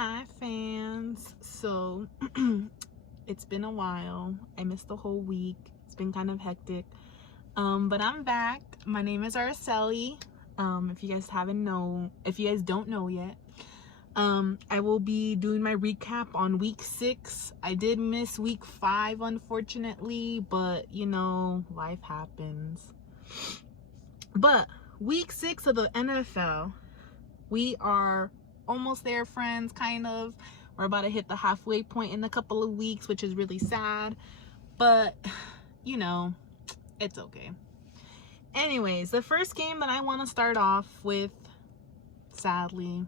Hi fans. So it's been a while. I missed the whole week. It's been kind of hectic. But I'm back. My name is Araceli. If you guys don't know yet. I will be doing my recap on week 6. I did miss week 5 unfortunately, but you know, life happens. But week 6 of the NFL, we are almost there, friends, kind of. We're about to hit the halfway point in a couple of weeks, which is really sad, but you know, it's okay. Anyways, the first game that I want to start off with, sadly,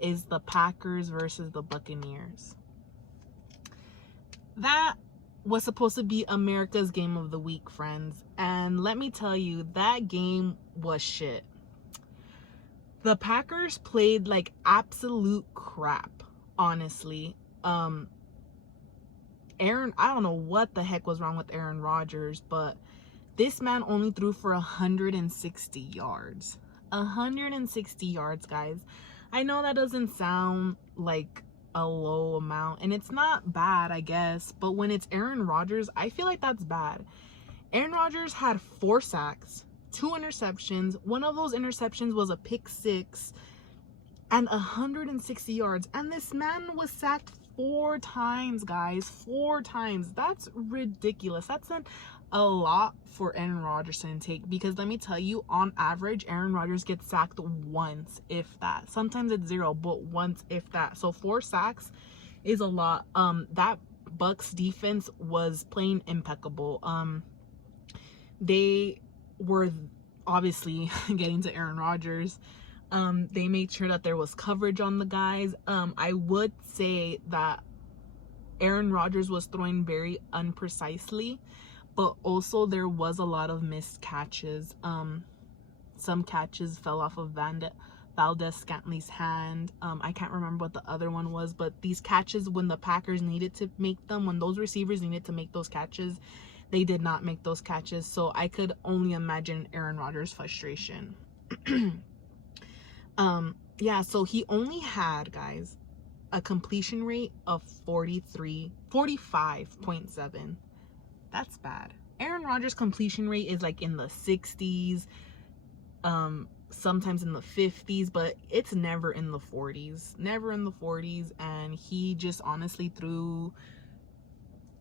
is the Packers versus the Buccaneers. That was supposed to be America's game of the week, friends, and let me tell you, that game was shit. The Packers played like absolute crap, honestly. I don't know what the heck was wrong with Aaron Rodgers, but this man only threw for 160 yards. 160 yards, guys. I know that doesn't sound like a low amount, and it's not bad, I guess, but when it's Aaron Rodgers, I feel like that's bad. Aaron Rodgers had 4 sacks, 2 interceptions. One of those interceptions was a pick 6 and 160 yards. And this man was sacked 4 times, guys. 4 times. That's ridiculous. That's a lot for Aaron Rodgers to take, because let me tell you, on average, Aaron Rodgers gets sacked once, if that. Sometimes it's 0, but once, if that. So 4 sacks is a lot. That Bucs defense was playing impeccable. They were obviously getting to Aaron Rodgers. They made sure that there was coverage on the guys. I would say that Aaron Rodgers was throwing very unprecisely, but also there was a lot of missed catches. Some catches fell off of Valdez-Scantley's hand. I can't remember what the other one was, but these catches, when the Packers needed to make them, when those receivers needed to make those catches, they did not make those catches. So I could only imagine Aaron Rodgers' frustration. So he only had, guys, a completion rate of 45.7. That's bad. Aaron Rodgers' completion rate is like in the 60s, sometimes in the 50s, but it's never in the 40s. Never in the 40s, and he just honestly threw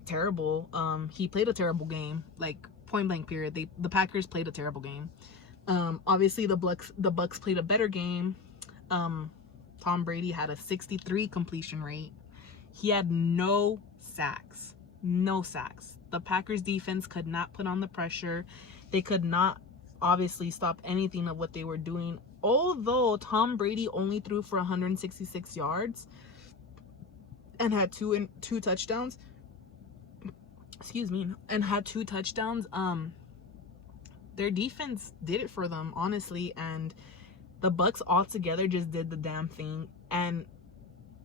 terrible. He played a terrible game, like point blank period. The Packers played a terrible game. Obviously the Bucs played a better game. Tom Brady had a 63 completion rate. He had no sacks. No sacks. The Packers defense could not put on the pressure. They could not obviously stop anything of what they were doing. Although Tom Brady only threw for 166 yards and had two touchdowns. Excuse me. And had 2 touchdowns. Their defense did it for them, honestly, and the Bucs altogether just did the damn thing. And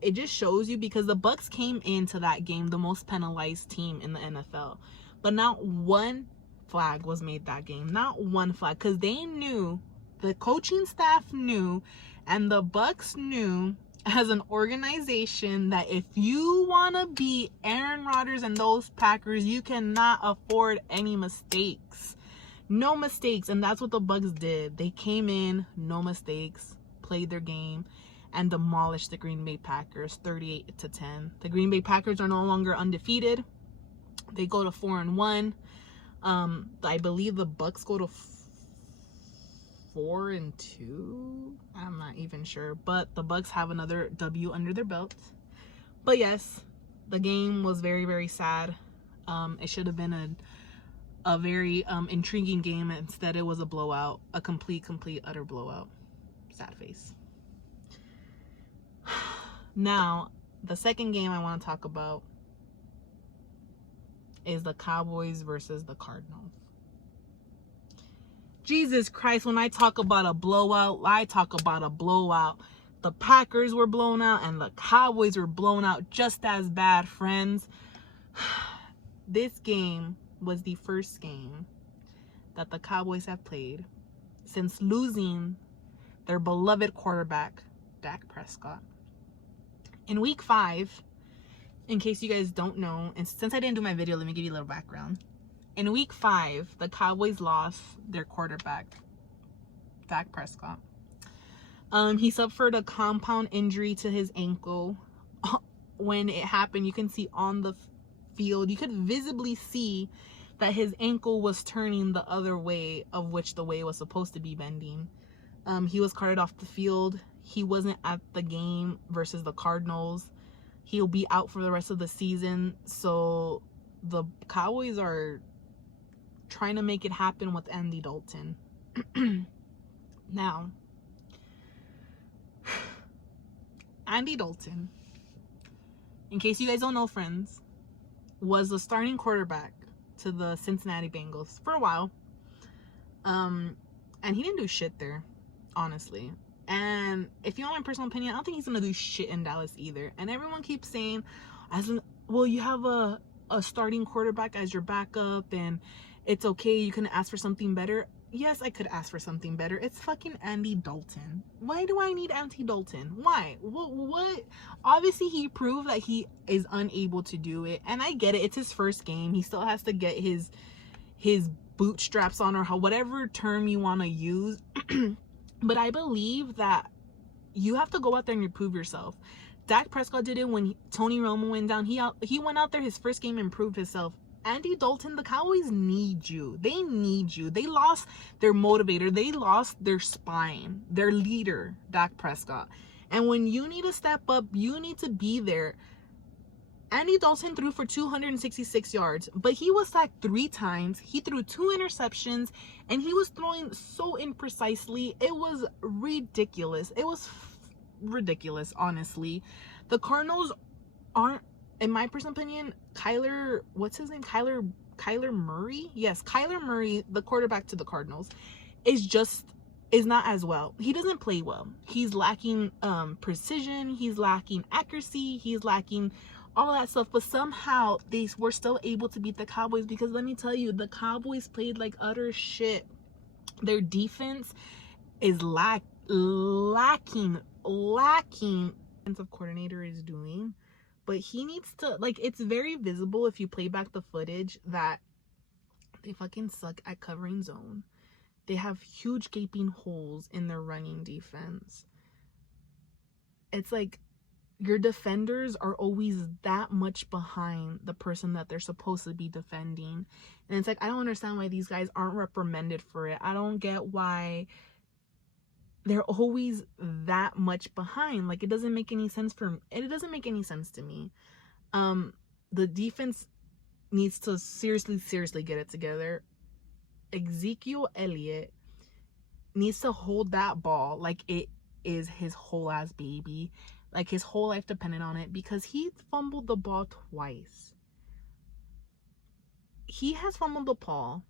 it just shows you, because the Bucs came into that game the most penalized team in the NFL, but not one flag was made that game. Not one flag, because they knew, the coaching staff knew, and the Bucs knew as an organization, that if you want to beat Aaron Rodgers and those Packers, you cannot afford any mistakes. No mistakes. And that's what the Bucs did. They came in, no mistakes, played their game, and demolished the Green Bay Packers 38-10. The Green Bay Packers are no longer undefeated. They go to 4-1. I believe the Bucs go to 4-2. I'm not even sure, but the Bucs have another W under their belt. But yes, the game was very, very sad. It should have been a very intriguing game. Instead, it was a blowout, a complete utter blowout. Sad face. Now, the second game I want to talk about is the Cowboys versus the Cardinals. Jesus Christ, when I talk about a blowout, I talk about a blowout. The Packers were blown out and the Cowboys were blown out just as bad, friends. This game was the first game that the Cowboys have played since losing their beloved quarterback, Dak Prescott. In week 5, in case you guys don't know, and since I didn't do my video, let me give you a little background. In week 5, the Cowboys lost their quarterback, Dak Prescott. He suffered a compound injury to his ankle. When it happened, you can see on the field, you could visibly see that his ankle was turning the other way, of which the way it was supposed to be bending. He was carted off the field. He wasn't at the game versus the Cardinals. He'll be out for the rest of the season. So the Cowboys are trying to make it happen with Andy Dalton. Now, Andy Dalton, in case you guys don't know, friends, was the starting quarterback to the Cincinnati Bengals for a while. And he didn't do shit there, honestly. And if you want my personal opinion, I don't think he's gonna do shit in Dallas either. And everyone keeps saying, well, you have a starting quarterback as your backup and it's okay, you can ask for something better. Yes, I could ask for something better. It's fucking Andy Dalton. Why do I need Andy Dalton? Why? What? Obviously, he proved that he is unable to do it. And I get it. It's his first game. He still has to get his bootstraps on, or whatever term you want to use. But I believe that you have to go out there and prove yourself. Dak Prescott did it when Tony Romo went down. He went out there his first game and proved himself. Andy Dalton, the Cowboys need you. They need you. They lost their motivator. They lost their spine, their leader, Dak Prescott. And when you need to step up, you need to be there. Andy Dalton threw for 266 yards, but he was sacked 3 times. He threw 2 interceptions, and he was throwing so imprecisely. It was ridiculous. It was ridiculous, honestly. The Cardinals aren't, in my personal opinion, Kyler Murray? Yes, Kyler Murray, the quarterback to the Cardinals, is not as well. He doesn't play well. He's lacking precision. He's lacking accuracy. He's lacking all that stuff. But somehow they were still able to beat the Cowboys, because let me tell you, the Cowboys played like utter shit. Their defense is lacking. Defensive coordinator is doing. But he needs to, like, it's very visible if you play back the footage that they fucking suck at covering zone. They have huge gaping holes in their running defense. It's like your defenders are always that much behind the person that they're supposed to be defending. And it's like, I don't understand why these guys aren't reprimanded for it. I don't get why they're always that much behind. Like, it doesn't make any sense to me. The defense needs to seriously get it together. Ezekiel Elliott needs to hold that ball like it is his whole ass baby, like his whole life depended on it, because he fumbled the ball twice. He has fumbled the ball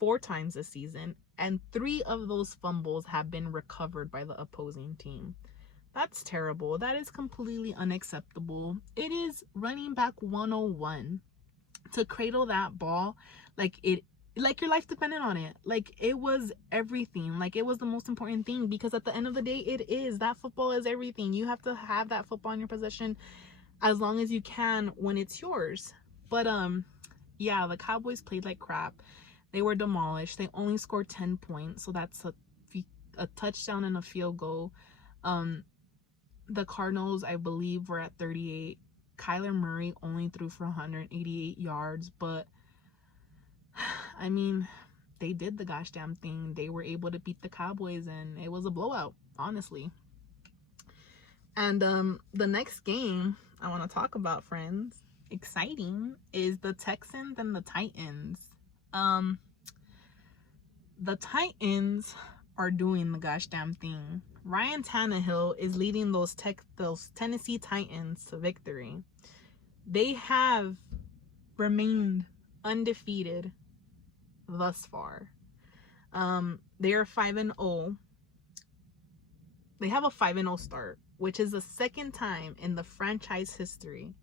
4 times this season, and 3 of those fumbles have been recovered by the opposing team. That's terrible. That is completely unacceptable. It is running back 101 to cradle that ball like your life depended on it. Like, it was everything. Like, it was the most important thing, because at the end of the day, it is. That football is everything. You have to have that football in your possession as long as you can when it's yours. But yeah, the Cowboys played like crap. They were demolished. They only scored 10 points, so that's a touchdown and a field goal. The Cardinals, I believe, were at 38. Kyler Murray only threw for 188 yards, but I mean, they did the gosh damn thing. They were able to beat the Cowboys, and it was a blowout, honestly. And the next game I want to talk about, friends, exciting, is the Texans and the Titans. The Titans are doing the gosh damn thing. Ryan Tannehill is leading those Tennessee Titans to victory. They have remained undefeated thus far. They are 5-0. They have a 5-0 start, which is the second time in the franchise history,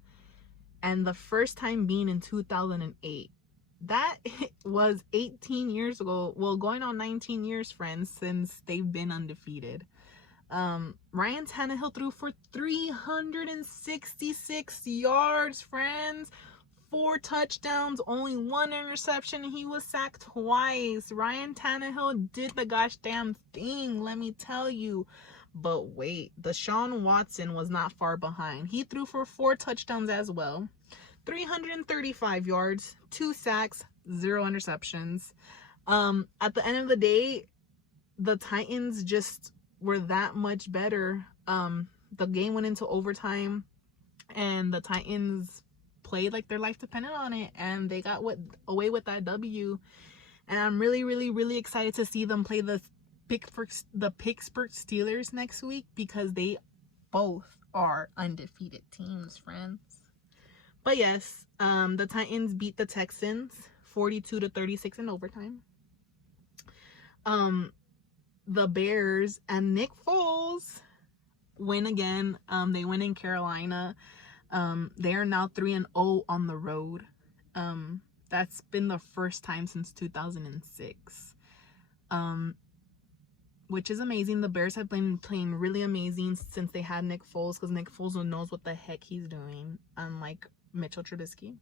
and the first time being in 2008. That was 18 years ago. Well, going on 19 years, friends, since they've been undefeated. Ryan Tannehill threw for 366 yards, friends. 4 touchdowns, only 1 interception. He was sacked twice. Ryan Tannehill did the gosh damn thing, let me tell you. But wait, Deshaun Watson was not far behind. He threw for 4 touchdowns as well. 335 yards, 2 sacks, 0 interceptions. At the end of the day, the Titans just were that much better. The game went into overtime, and the Titans played like their life depended on it, and they got away with that W. And I'm really, really, really excited to see them play the Pittsburgh Steelers next week, because they both are undefeated teams, friends. But yes, the Titans beat the Texans 42-36 in overtime. The Bears and Nick Foles win again. They win in Carolina. They are now 3-0 on the road. That's been the first time since 2006. Which is amazing. The Bears have been playing really amazing since they had Nick Foles, because Nick Foles knows what the heck he's doing, unlike Mitchell Trubisky.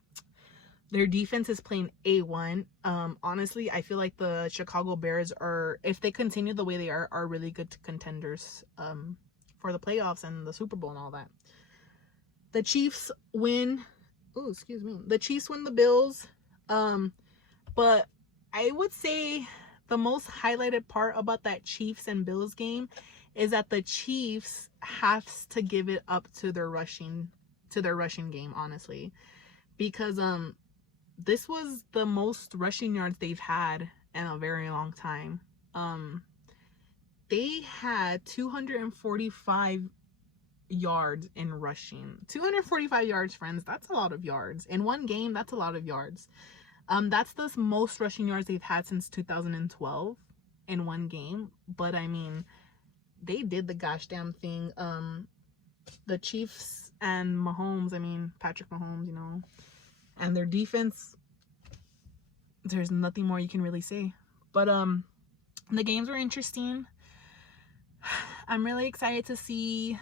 Their defense is playing A1. Honestly, I feel like the Chicago Bears are, if they continue the way they are really good contenders for the playoffs and the Super Bowl and all that. The Chiefs win. Oh, excuse me. The Chiefs win the Bills. But I would say the most highlighted part about that Chiefs and Bills game is that the Chiefs has to give it up to their rushing game, honestly, because this was the most rushing yards they've had in a very long time. They had 245 yards in rushing. 245 yards, friends. That's a lot of yards. In one game, that's a lot of yards. That's the most rushing yards they've had since 2012 in one game. But I mean, they did the gosh damn thing. The Chiefs and Mahomes, Patrick Mahomes, and their defense, there's nothing more you can really say. But the games were interesting. I'm really excited to see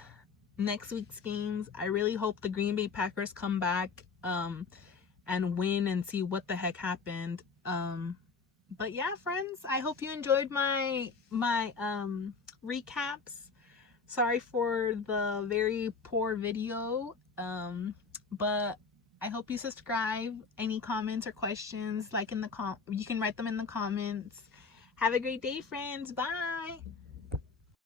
next week's games. I really hope the Green Bay Packers come back and win and see what the heck happened. But yeah, friends, I hope you enjoyed my recaps. Sorry for the very poor video, but I hope you subscribe. Any comments or questions, you can write them in the comments. Have a great day, friends. Bye.